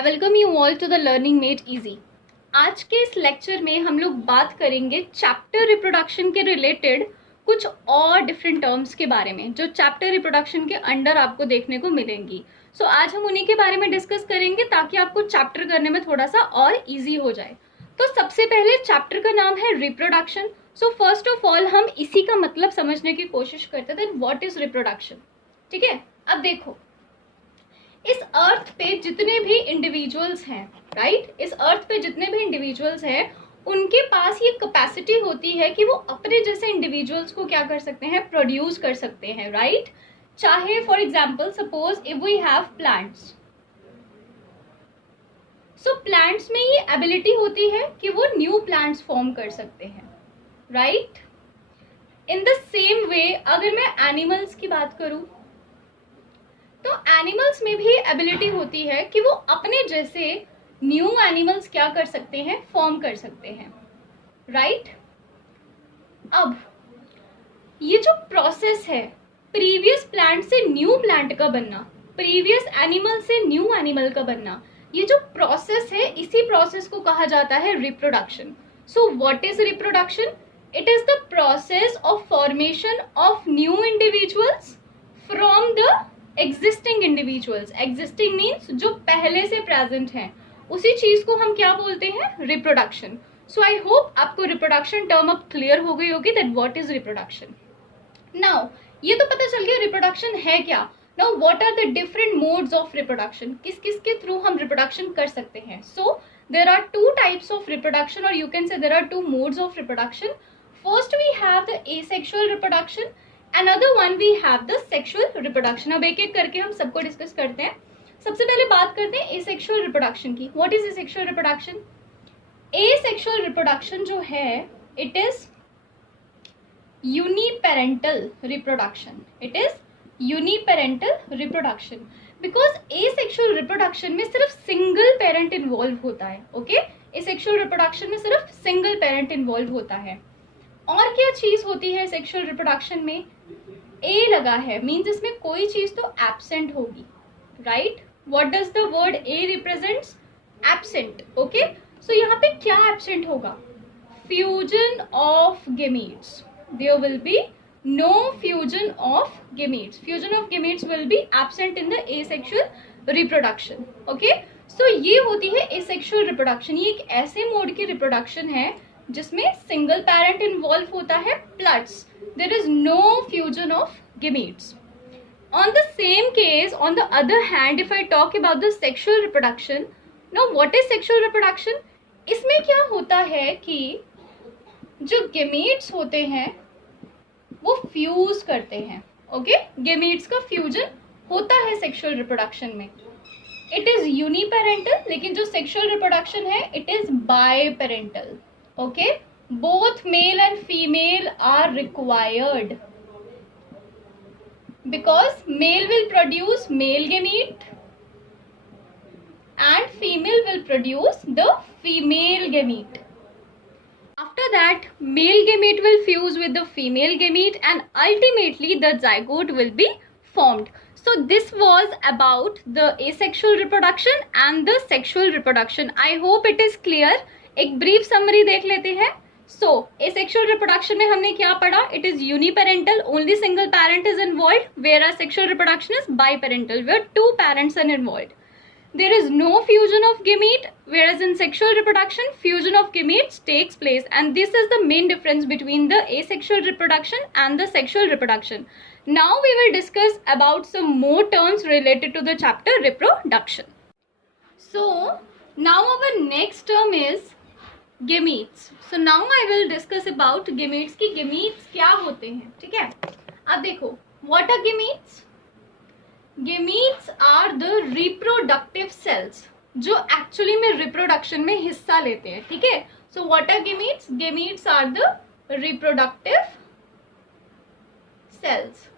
I welcome you all to the learning made easy. आज के इस लेक्चर में हम लोग बात करेंगे चैप्टर रिप्रोडक्शन के रिलेटेड कुछ और डिफरेंट टर्म्स के बारे में जो चैप्टर रिप्रोडक्शन के अंडर आपको देखने को मिलेंगी। सो आज हम उन्हीं के बारे में डिस्कस करेंगे ताकि आपको चैप्टर करने में थोड़ा सा और ईजी हो जाए। तो सबसे पहले चैप्टर का नाम है reproduction. So first of all हम इसी का मतलब समझने की कोशिश करते थे, व्हाट इज रिप्रोडक्शन। ठीक है, अब देखो इस अर्थ पे जितने भी इंडिविजुअल्स हैं, राइट, इस अर्थ पे जितने भी इंडिविजुअल्स हैं उनके पास ये कैपेसिटी होती है कि वो अपने जैसे इंडिविजुअल्स को क्या कर सकते हैं, प्रोड्यूस कर सकते हैं, राइट। चाहे for example suppose if we have plants, so plants में ये एबिलिटी होती है कि वो न्यू प्लांट्स फॉर्म कर सकते हैं, right. In the same way अगर मैं एनिमल्स की बात करूं तो एनिमल्स में भी एबिलिटी होती है कि वो अपने जैसे न्यू एनिमल्स क्या कर सकते हैं, फॉर्म कर सकते हैं, राइट। अब ये जो प्रोसेस है प्रीवियस प्लांट से न्यू प्लांट का बनना, प्रीवियस एनिमल से न्यू एनिमल का बनना, ये जो प्रोसेस है इसी प्रोसेस को कहा जाता है reproduction. So what is reproduction? It is the process of formation of new individuals from the existing individuals. Existing means जो पहले से प्रेजेंट हैं, उसी चीज को हम क्या बोलते हैं, रिप्रोडक्शन। सो आई होप आपको रिप्रोडक्शन टर्म अब क्लियर हो गई होगी that what is reproduction. Now ये तो पता चल गया रिप्रोडक्शन है क्या। Now what are the different modes of reproduction, किस किस के थ्रू हम रिप्रोडक्शन कर सकते हैं। So there are two types of reproduction और you can say there are two modes of reproduction. First we have the asexual reproduction, another one we have the sexual reproduction। अब एक एक करके हम सबको डिस्कस करते हैं। सबसे पहले बात करते हैं asexual reproduction की। What is asexual reproduction? Asexual reproduction जो है it is uniparental reproduction। It is uniparental reproduction because asexual reproduction में सिर्फ सिंगल पेरेंट इन्वॉल्व होता है। ओके, asexual reproduction में सिर्फ सिंगल पेरेंट इन्वॉल्व होता है। और क्या चीज होती है सेक्सुअल रिप्रोडक्शन में? ए लगा है मींस इसमें कोई चीज तो एब्सेंट होगी, right. What does the word a represents? Absent. Okay, so यहाँ पे क्या एब्सेंट होगा? Fusion of gametes. There will be no fusion of gametes. Fusion of gametes will be absent in the asexual reproduction. Okay, so ये होती है asexual reproduction. ये एक ऐसे मोड की रिप्रोडक्शन है जिसमें सिंगल पेरेंट इन्वॉल्व होता है plus there is no fusion of gametes. On the same case on the other hand if I talk about the sexual reproduction, no what is sexual reproduction? इसमें क्या होता है कि जो गेमीट्स होते हैं वो फ्यूज करते हैं। ओके, गेमीट्स का फ्यूजन होता है सेक्सुअल रिप्रोडक्शन में। इट इज यूनिपेरेंटल, लेकिन जो सेक्सुअल रिप्रोडक्शन है it is biparental. Okay, both male and female are required because male will produce male gamete and female will produce the female gamete. After that, male gamete will fuse with the female gamete and ultimately the zygote will be formed. So this was about the asexual reproduction and the sexual reproduction. I hope it is clear. एक brief summary देख लेते हैं। सो asexual reproduction में हमने क्या पढ़ा? It is uniparental, only single parent is involved, where sexual reproduction is biparental, where two parents are involved. There is no fusion of gamete, whereas in sexual reproduction fusion of gametes takes place, and this is the main difference between the asexual reproduction and the sexual reproduction. Now we will discuss about some more terms related to the chapter reproduction. So now our next term is gametes. So now I will discuss about gametes कि gametes क्या होते हैं। ठीक है, अब देखो what are gametes? Gametes are the reproductive cells जो actually में रिप्रोडक्शन में हिस्सा लेते हैं। ठीक है, so what are gametes? Gametes are the reproductive cells।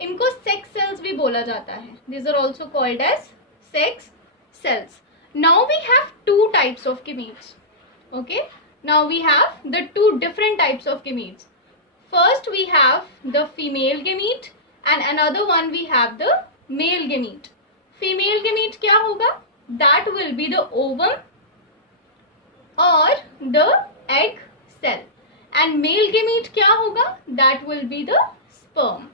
इनको sex cells भी बोला जाता है। These are also called as sex cells. Now we have two types of gametes. Okay, now we have the two different types of gametes. First we have the female gamete and another one we have the male gamete. Female gamete क्या होगा? That will be the ovum और the egg cell. And male gamete क्या होगा? That will be the sperm.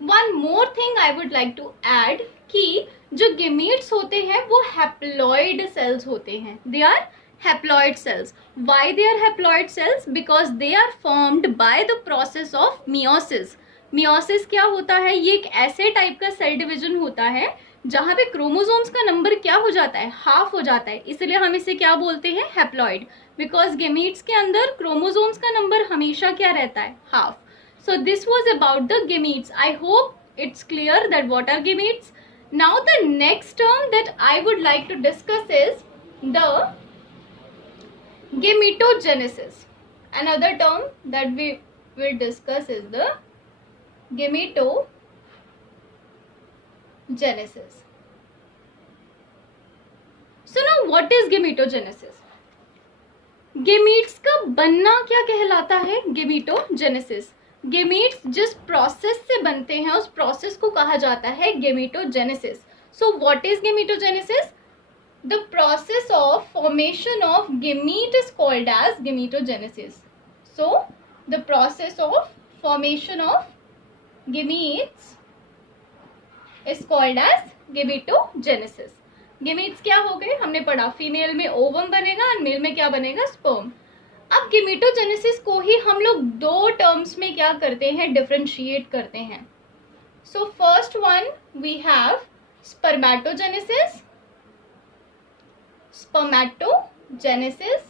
One more thing I would like to add कि जो gametes होते हैं वो हैप्लॉइड सेल्स होते हैं. They are haploid cells. Why they are haploid cells? Because they are formed by the process of meiosis. Meiosis क्या होता है? ये एक ऐसे टाइप का सेल डिवीजन होता है जहां पे क्रोमोसोम्स का नंबर क्या हो जाता है? हाफ हो जाता है. इसलिए हम इसे क्या बोलते हैं? हैप्लॉइड. बिकॉज गेमीट्स के अंदर क्रोमोसोम्स का नंबर हमेशा क्या रहता है? Half. So this was about the gametes. I hope it's clear that what are gametes. Now the next term that I would like to discuss is the gametogenesis. Another term that we will discuss is the gametogenesis. So now what is gametogenesis? Gametes का बनना क्या कहलाता है? गेमीटोजेनेसिस. Gametes जिस process से बनते हैं उस प्रोसेस को कहा जाता है gametogenesis. So what is gametogenesis? The process of formation of gamete is called as gametogenesis. So the process of formation of gametes is called as gametogenesis. Gametes क्या हो गए? हमने पढ़ा फीमेल में ओवम बनेगा और मेल में क्या बनेगा? स्पर्म. अब गेमीटोजेनेसिस को ही हम लोग दो टर्म्स में क्या करते हैं? डिफरेंशिएट करते हैं. So first one we have spermatogenesis, spermatogenesis,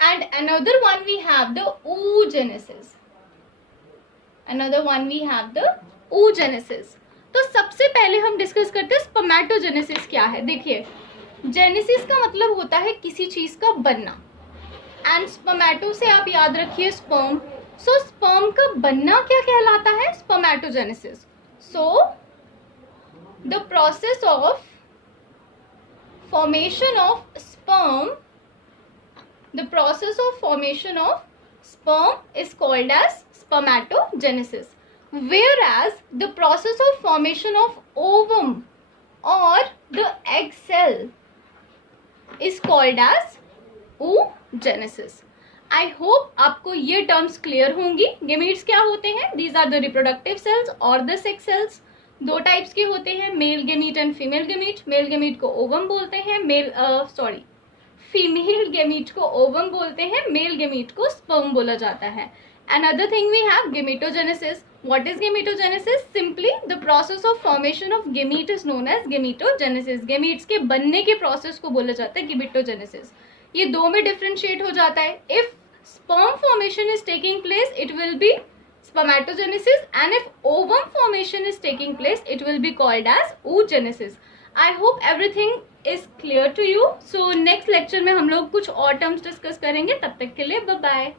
and another one we have the oogenesis. Another one we have the oogenesis. तो सबसे पहले हम डिस्कस करते हैं स्पर्मेटोजेनेसिस क्या है. देखिए, जेनेसिस का मतलब होता है किसी चीज का बनना, एंड स्पर्मेटो से आप याद रखिए स्पर्म. सो स्पर्म का बनना क्या कहलाता है? Spermatogenesis. So the process of formation of sperm, the process of formation of sperm is called as spermatogenesis, whereas the process of formation of ovum or the egg cell is called as oogenesis. I hope आपको ये terms clear होंगी. Gametes क्या होते हैं? These are the reproductive cells और the sex cells. दो types के होते हैं, male gamete and female gamete. Male gamete को ओवम बोलते हैं, फीमेल गेमीट को ओवम बोलते हैं, मेल गेमीट को स्पर्म बोला जाता है. Another thing we have gametogenesis. What is gametogenesis? Simply the process of formation of gamete is known as gametogenesis. gametes के बनने के प्रोसेस को बोला जाता है gametogenesis. ये दो में डिफ्रेंशिएट हो जाता है. If sperm formation is taking place, it will be spermatogenesis, and if ovum formation is taking place, it will be called as oogenesis. I hope everything is clear to you. So next lecture में हम लोग कुछ और terms discuss करेंगे. तब तक के लिए बाय बाय.